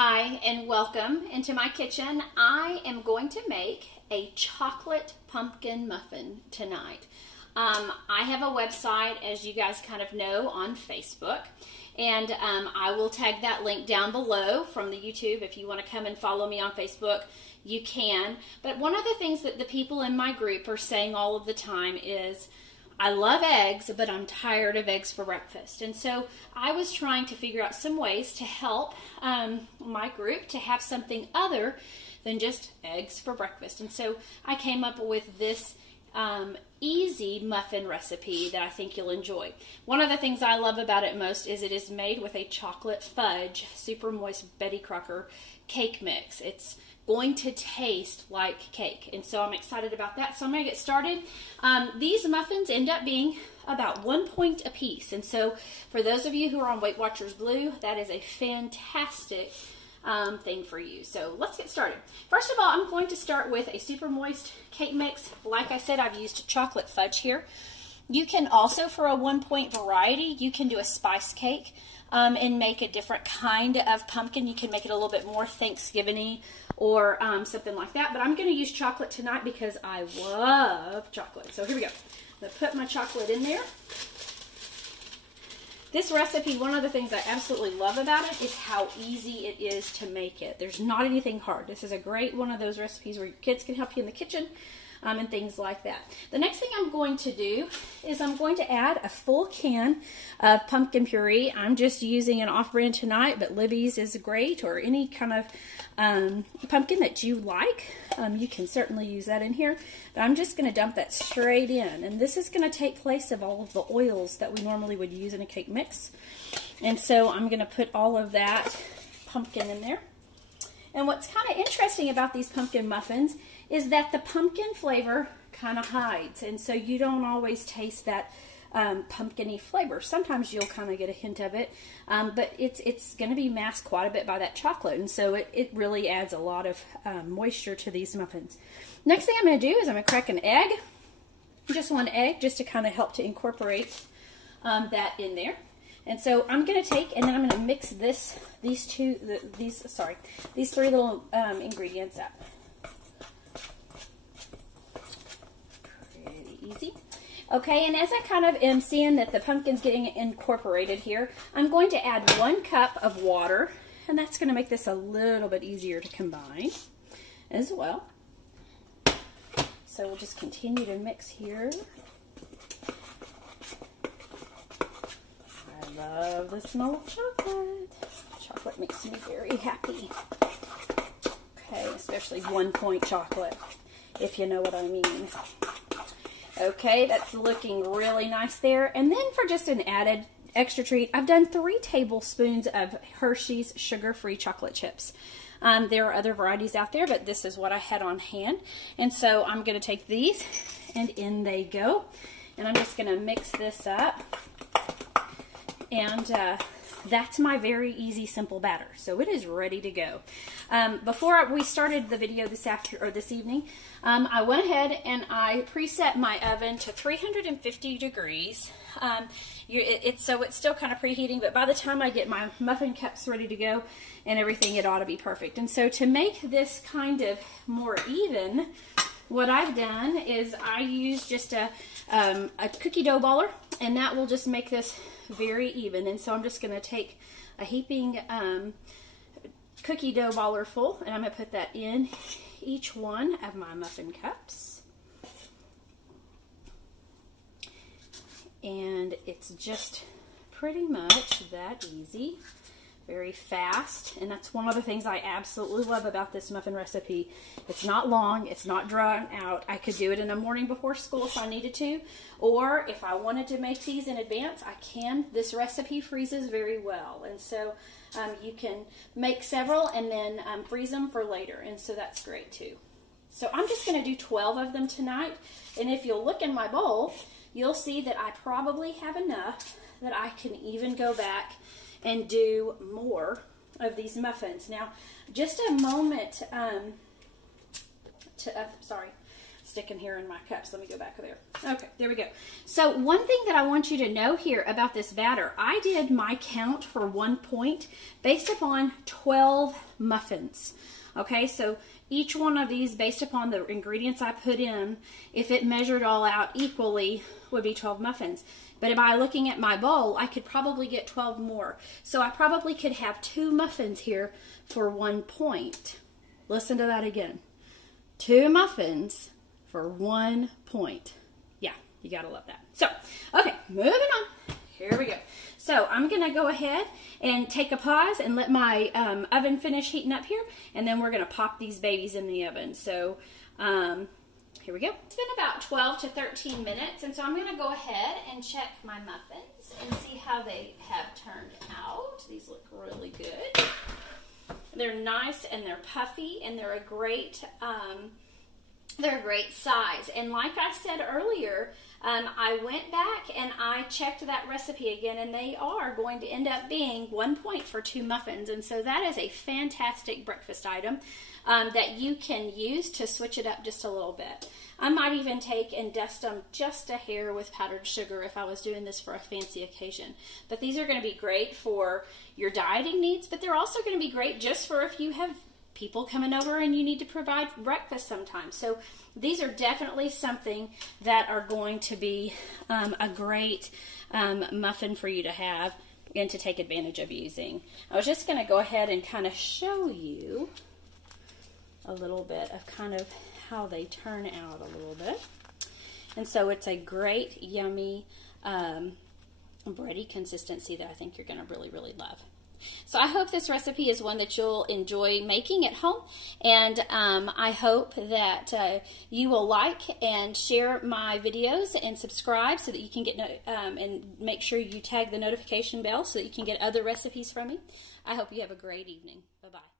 Hi and welcome into my kitchen. I am going to make a chocolate pumpkin muffin tonight. I have a website, as you guys kind of know, on Facebook, and I will tag that link down below from the YouTube. If you want to come and follow me on Facebook, you can. But one of the things that the people in my group are saying all of the time is, I love eggs, but I'm tired of eggs for breakfast. And so I was trying to figure out some ways to help my group to have something other than just eggs for breakfast. And so I came up with this easy muffin recipe that I think you'll enjoy. One of the things I love about it most is it is made with a chocolate fudge super moist Betty Crocker cake mix. It's going to taste like cake, and so I'm excited about that. So I'm going to get started. These muffins end up being about 1 point a piece, and so for those of you who are on Weight Watchers Blue, that is a fantastic thing for you. So let's get started. First of all, I'm going to start with a super moist cake mix. Like I said, I've used chocolate fudge here. You can also, for a 1 point variety, you can do a spice cake and make a different kind of pumpkin. You can make it a little bit more Thanksgiving-y or something like that. But I'm going to use chocolate tonight because I love chocolate. So here we go. I'm going to put my chocolate in there. This recipe, one of the things I absolutely love about it is how easy it is to make it. There's not anything hard. This is a great one of those recipes where your kids can help you in the kitchen and things like that. The next thing I'm going to do is I'm going to add a full can of pumpkin puree. I'm just using an off-brand tonight, but Libby's is great, or any kind of pumpkin that you like. You can certainly use that in here, but I'm just going to dump that straight in, and this is going to take place of all of the oils that we normally would use in a cake mix. And so I'm going to put all of that pumpkin in there. And what's kind of interesting about these pumpkin muffins is that the pumpkin flavor kind of hides, and so you don't always taste that pumpkin-y flavor. Sometimes you'll kind of get a hint of it, but it's going to be masked quite a bit by that chocolate, and so it really adds a lot of moisture to these muffins. Next thing I'm going to do is I'm going to crack an egg, just one egg, just to kind of help to incorporate that in there. And so I'm going to take, and then I'm going to mix these three little ingredients up. Pretty easy. Okay, and as I kind of am seeing that the pumpkin's getting incorporated here, I'm going to add 1 cup of water, and that's going to make this a little bit easier to combine as well. So we'll just continue to mix here. I love the smell of chocolate. Chocolate makes me very happy. Okay, especially 1 point chocolate, if you know what I mean. Okay, that's looking really nice there. And then for just an added extra treat, I've done 3 tablespoons of Hershey's sugar-free chocolate chips. There are other varieties out there, but this is what I had on hand. And so I'm going to take these, and in they go. And I'm just going to mix this up. And that's my very easy, simple batter. So it is ready to go. Before we started the video this evening, I went ahead and I preset my oven to 350 degrees. So it's still kind of preheating, but by the time I get my muffin cups ready to go and everything, it ought to be perfect. And so to make this kind of more even, what I've done is I use just a cookie dough baller, and that will just make this very even. And so I'm just going to take a heaping cookie dough baller full, and I'm going to put that in each one of my muffin cups. And it's just pretty much that easy. Very fast, and that's one of the things I absolutely love about this muffin recipe. It's not long, it's not drawn out. I could do it in the morning before school if I needed to, or if I wanted to make these in advance, I can. This recipe freezes very well, and so you can make several and then freeze them for later, and so that's great too. So I'm just going to do 12 of them tonight, and if you'll look in my bowl, you'll see that I probably have enough that I can even go back and do more of these muffins. Now, just a moment sticking here in my cups. Let me go back there. Okay, there we go. So one thing that I want you to know here about this batter, I did my count for 1 point based upon 12 muffins. Okay, so each one of these, based upon the ingredients I put in, if it measured all out equally, would be 12 muffins. But by looking at my bowl, I could probably get 12 more. So I probably could have 2 muffins here for 1 point. Listen to that again. 2 muffins for 1 point. Yeah, you gotta love that. So, okay, moving on. Here we go. So I'm gonna go ahead and take a pause and let my oven finish heating up here, and then we're gonna pop these babies in the oven. So here we go. It's been about 12 to 13 minutes, and so I'm gonna go ahead and check my muffins and see how they have turned out. These look really good. They're nice and they're puffy, and they're a great size. And like I said earlier, I went back and I checked that recipe again, and they are going to end up being 1 point for 2 muffins. And so that is a fantastic breakfast item that you can use to switch it up just a little bit. I might even take and dust them just a hair with powdered sugar if I was doing this for a fancy occasion. But these are going to be great for your dieting needs, but they're also going to be great just for if you have people coming over and you need to provide breakfast sometimes. So these are definitely something that are going to be a great muffin for you to have and to take advantage of using. I was just going to go ahead and kind of show you a little bit of kind of how they turn out a little bit. And so it's a great, yummy, bready consistency that I think you're going to really, really love. So I hope this recipe is one that you'll enjoy making at home, and I hope that you will like and share my videos and subscribe so that you can get and make sure you tag the notification bell so that you can get other recipes from me. I hope you have a great evening. Bye-bye.